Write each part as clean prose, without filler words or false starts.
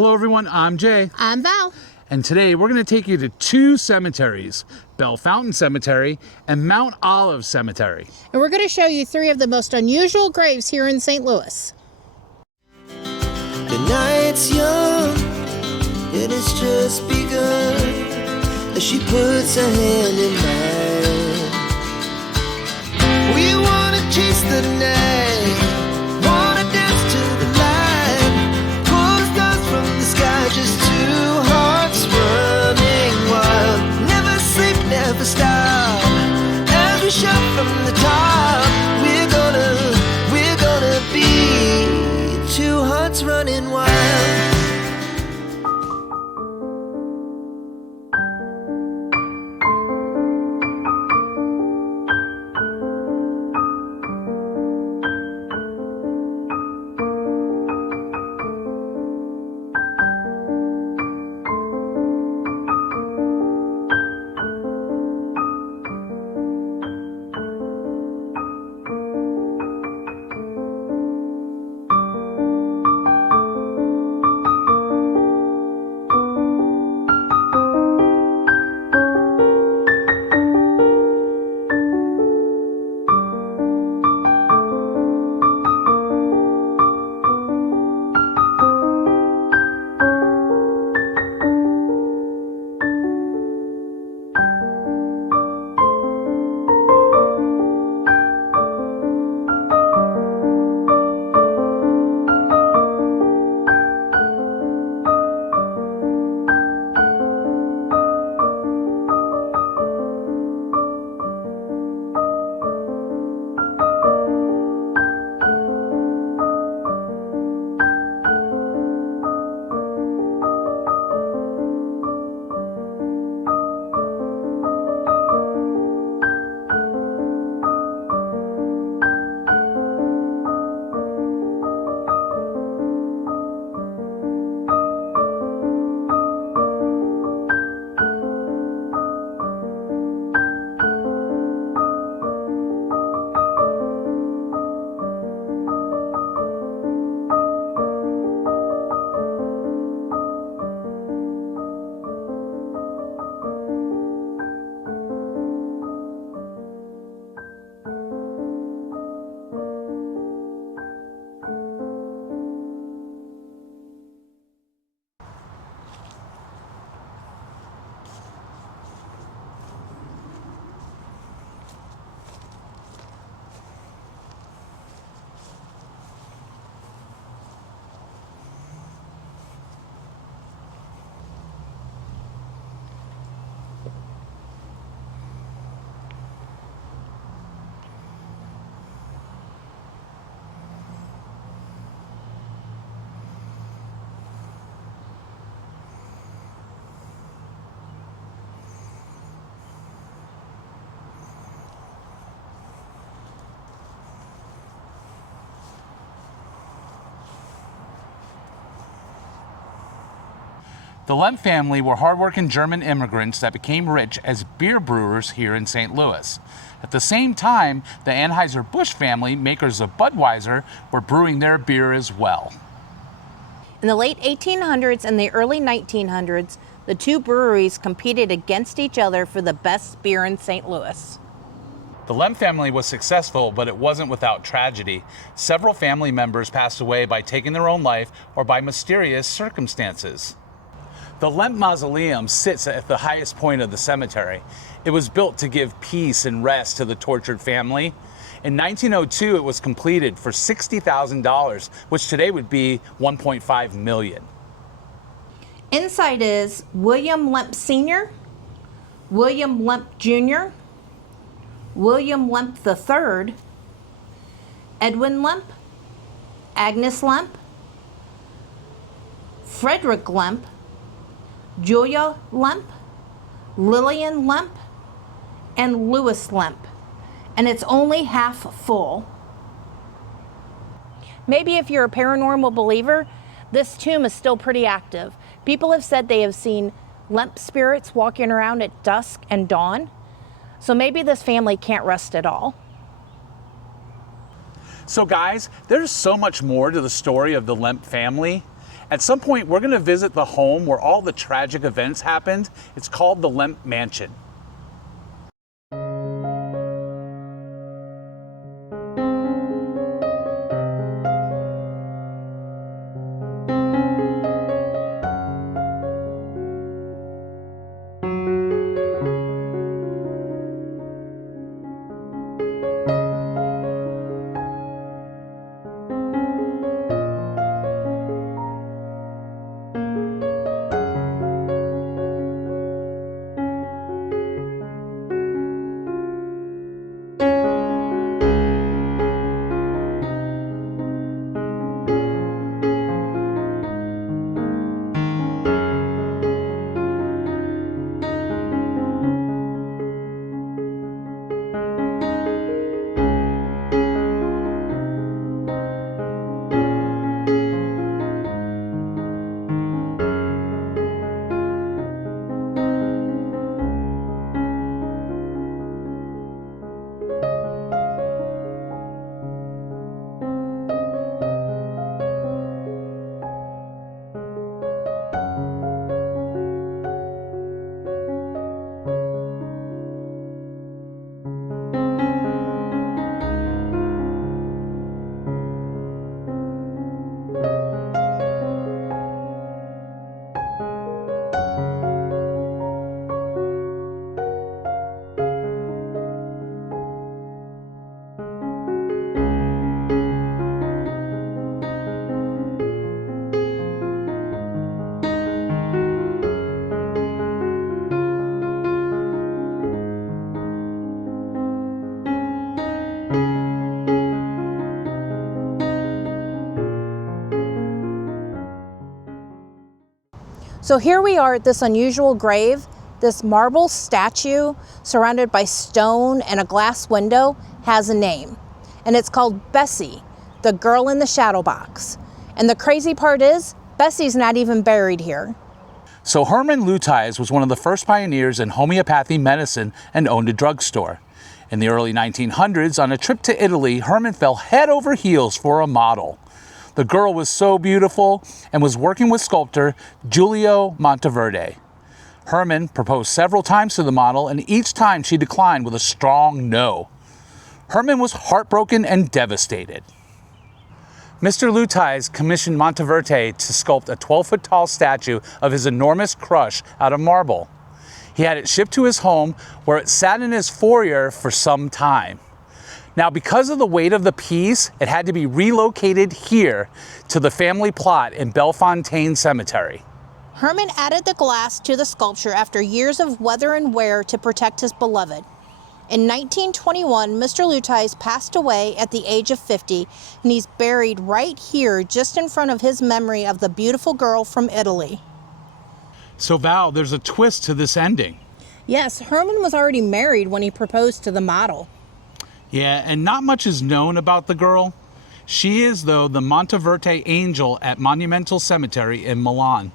Hello everyone, I'm Jay. I'm Val. And today we're going to take you to two cemeteries, Bell Fountain Cemetery and Mount Olive Cemetery. And we're going to show you three of the most unusual graves here in St. Louis. The night's young, and it's just begun, as she puts her hand in mine. We wanna chase the night, wanna dance to the light, pull the stars from the sky, just two hearts running wild. Never sleep, never stop, as we shout from the top. We're gonna be two hearts running wild. The Lemp family were hardworking German immigrants that became rich as beer brewers here in St. Louis. At the same time, the Anheuser-Busch family, makers of Budweiser, were brewing their beer as well. In the late 1800s and the early 1900s, the two breweries competed against each other for the best beer in St. Louis. The Lemp family was successful, but it wasn't without tragedy. Several family members passed away by taking their own life or by mysterious circumstances. The Lemp Mausoleum sits at the highest point of the cemetery. It was built to give peace and rest to the tortured family. In 1902, it was completed for $60,000, which today would be $1.5 million. Inside is William Lemp Sr., William Lemp Jr., William Lemp III, Edwin Lemp, Agnes Lemp, Frederick Lemp, Julia Lemp, Lillian Lemp, and Louis Lemp. And it's only half full. Maybe if you're a paranormal believer, this tomb is still pretty active. People have said they have seen Lemp spirits walking around at dusk and dawn. So maybe this family can't rest at all. So guys, there's so much more to the story of the Lemp family. At some point, we're going to visit the home where all the tragic events happened. It's called the Lemp Mansion. So here we are at this unusual grave. This marble statue surrounded by stone and a glass window has a name, and it's called Bessie, the girl in the shadow box. And the crazy part is, Bessie's not even buried here. So Herman Lutyens was one of the first pioneers in homeopathy medicine and owned a drugstore. In the early 1900s, on a trip to Italy, Herman fell head over heels for a model. The girl was so beautiful and was working with sculptor Giulio Monteverde. Herman proposed several times to the model, and each time she declined with a strong no. Herman was heartbroken and devastated. Mr. Lutyens commissioned Monteverde to sculpt a 12-foot tall statue of his enormous crush out of marble. He had it shipped to his home, where it sat in his foyer for some time. Now, because of the weight of the piece, it had to be relocated here to the family plot in Bellefontaine Cemetery. Herman added the glass to the sculpture after years of weather and wear to protect his beloved. In 1921, Mr. Lutyens passed away at the age of 50, and he's buried right here just in front of his memory of the beautiful girl from Italy. So Val, there's a twist to this ending. Yes, Herman was already married when he proposed to the model. Yeah, and not much is known about the girl. She is, though, the Monteverde angel at Monumental Cemetery in Milan.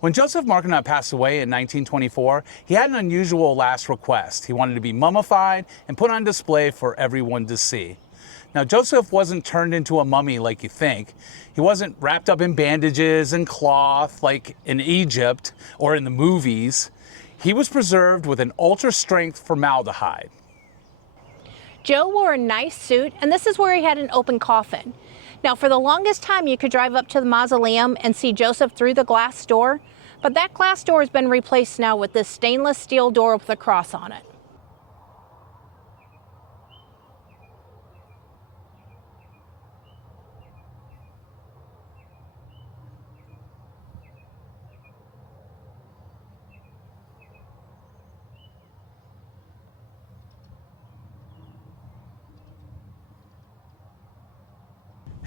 When Joseph Markinot passed away in 1924, he had an unusual last request. He wanted to be mummified and put on display for everyone to see. Now, Joseph wasn't turned into a mummy like you think. He wasn't wrapped up in bandages and cloth like in Egypt or in the movies. He was preserved with an ultra-strength formaldehyde. Joe wore a nice suit, and this is where he had an open coffin. Now, for the longest time, you could drive up to the mausoleum and see Joseph through the glass door, but that glass door has been replaced now with this stainless steel door with a cross on it.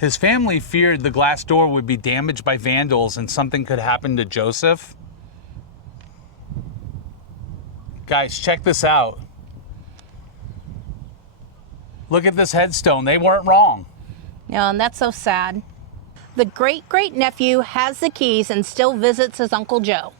His family feared the glass door would be damaged by vandals and something could happen to Joseph. Guys, check this out. Look at this headstone. They weren't wrong. Yeah, and that's so sad. The great-great-nephew has the keys and still visits his Uncle Joe.